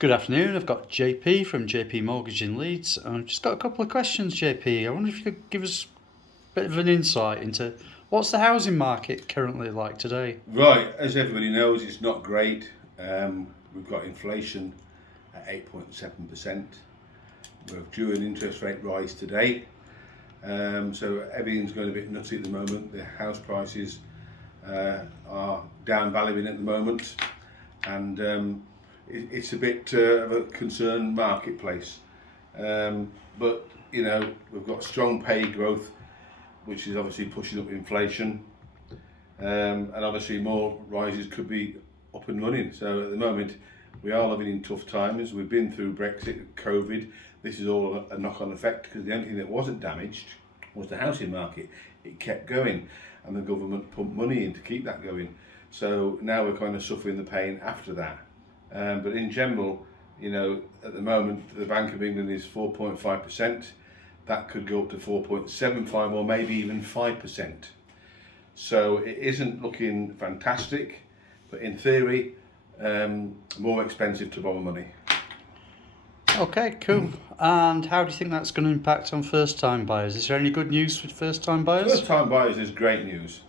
Good afternoon. I've got JP from JP Mortgage in Leeds. I've just got a couple of questions, JP. I wonder if you could give us a bit of an insight into what's the housing market currently like today? Right, as everybody knows, it's not great. We've got inflation at 8.7%. We're due an interest rate rise today. So everything's going a bit nutty at the moment. The house prices are down valuing at the moment, and it's a bit of a concerned marketplace. But you know, we've got strong pay growth, which is obviously pushing up inflation, and obviously more rises could be up and running. So at the moment, we are living in tough times. We've been through Brexit, COVID. This is all a knock-on effect, because the only thing that wasn't damaged was the housing market. It kept going, and the government pumped money in to keep that going. So now we're kind of suffering the pain after that. But in general, you know, at the moment, the Bank of England is 4.5%. That could go up to 4.75 or maybe even 5%. So it isn't looking fantastic, but in theory, more expensive to borrow money. Okay, cool. And how do you think that's going to impact on first-time buyers? Is there any good news for first-time buyers? First-time buyers is great news.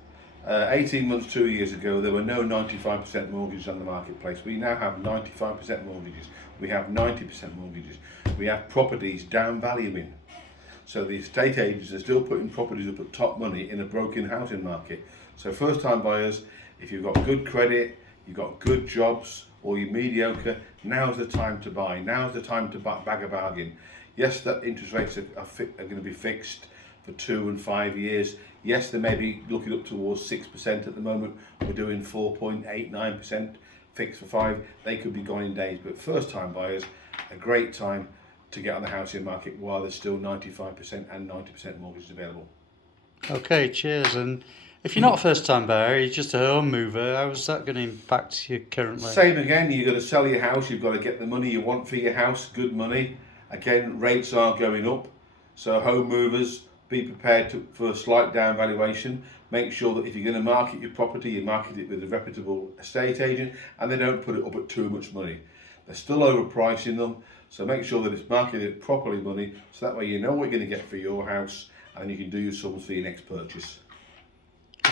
18 months, 2 years ago, there were no 95% mortgages on the marketplace. We now have 95% mortgages. We have 90% mortgages. We have properties down valuing. So the estate agents are still putting properties up at top money in a broken housing market. So first-time buyers, if you've got good credit, you've got good jobs, or you're mediocre, now's the time to buy. Now's the time to bag a bargain. Yes, that interest rates are going to be fixed for 2 and 5 years. Yes, they may be looking up towards 6% at the moment. We're doing 4.89% fixed for 5. They could be gone in days. But first-time buyers, a great time to get on the housing market while there's still 95% and 90% mortgages available. Okay, cheers. And if you're not a first-time buyer, you're just a home mover, how's that going to impact you currently? Same again, you've got to sell your house, you've got to get the money you want for your house, good money. Again, rates are going up, so home movers, be prepared for a slight down valuation. Make sure that if you're going to market your property, you market it with a reputable estate agent, and they don't put it up at too much money. They're still overpricing them, so make sure that it's marketed properly money, so that way you know what you're going to get for your house, and you can do your sums for your next purchase.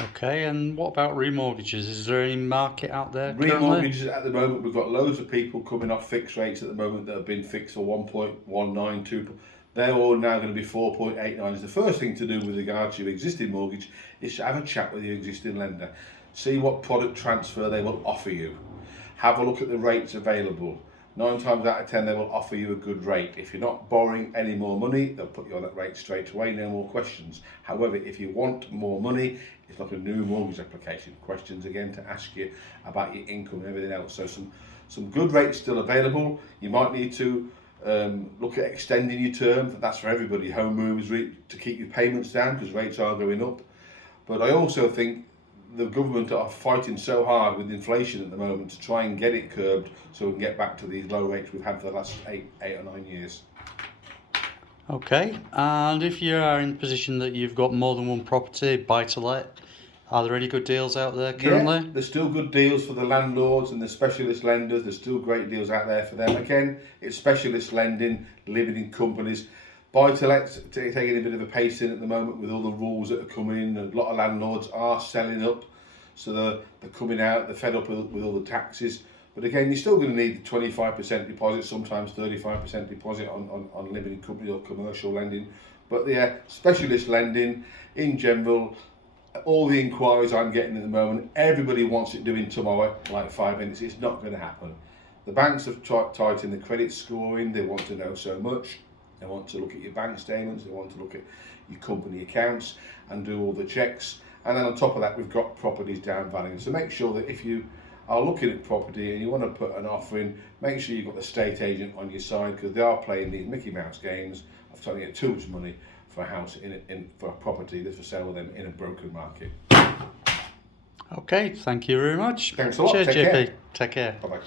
Okay, and what about remortgages? Is there any market out there currently? Remortgages at the moment, we've got loads of people coming off fixed rates at the moment that have been fixed for 1.192. They're all now going to be 4.89. The first thing to do with regard to your existing mortgage is to have a chat with your existing lender. See what product transfer they will offer you. Have a look at the rates available. 9 times out of 10 they will offer you a good rate. If you're not borrowing any more money, they'll put you on that rate straight away, no more questions. However, if you want more money, it's like a new mortgage application. Questions again to ask you about your income and everything else. So some good rates still available. You might need to look at extending your term. That's for everybody, home movers, to keep your payments down, because rates are going up. But I also think the government are fighting so hard with inflation at the moment to try and get it curbed, so we can get back to these low rates we've had for the last 8 or 9 years. Okay, and if you are in a position that you've got more than one property, buy to let, are there any good deals out there currently? Yeah, there's still good deals for the landlords and the specialist lenders. There's still great deals out there for them. Again, it's specialist lending, living in companies. Buy-to-lets taking a bit of a pace in at the moment with all the rules that are coming in. A lot of landlords are selling up, so they're coming out, they're fed up with all the taxes. But again, you're still going to need 25% deposit, sometimes 35% deposit on living in company or commercial lending. But yeah, specialist lending in general, all the inquiries I'm getting at the moment, everybody wants it doing tomorrow, like 5 minutes. It's not going to happen. The banks have tightened the credit scoring. They want to know so much. They want to look at your bank statements, they want to look at your company accounts and do all the checks. And then on top of that, we've got properties down valuing. So make sure that if you are looking at property and you want to put an offer in, make sure you've got the estate agent on your side, because they are playing these Mickey Mouse games of trying to get too much money for a house, for a property that's for sale with them in a broken market. Okay, thank you very much. Thanks a lot. Cheers, Take JP. care. Take care. Bye-bye.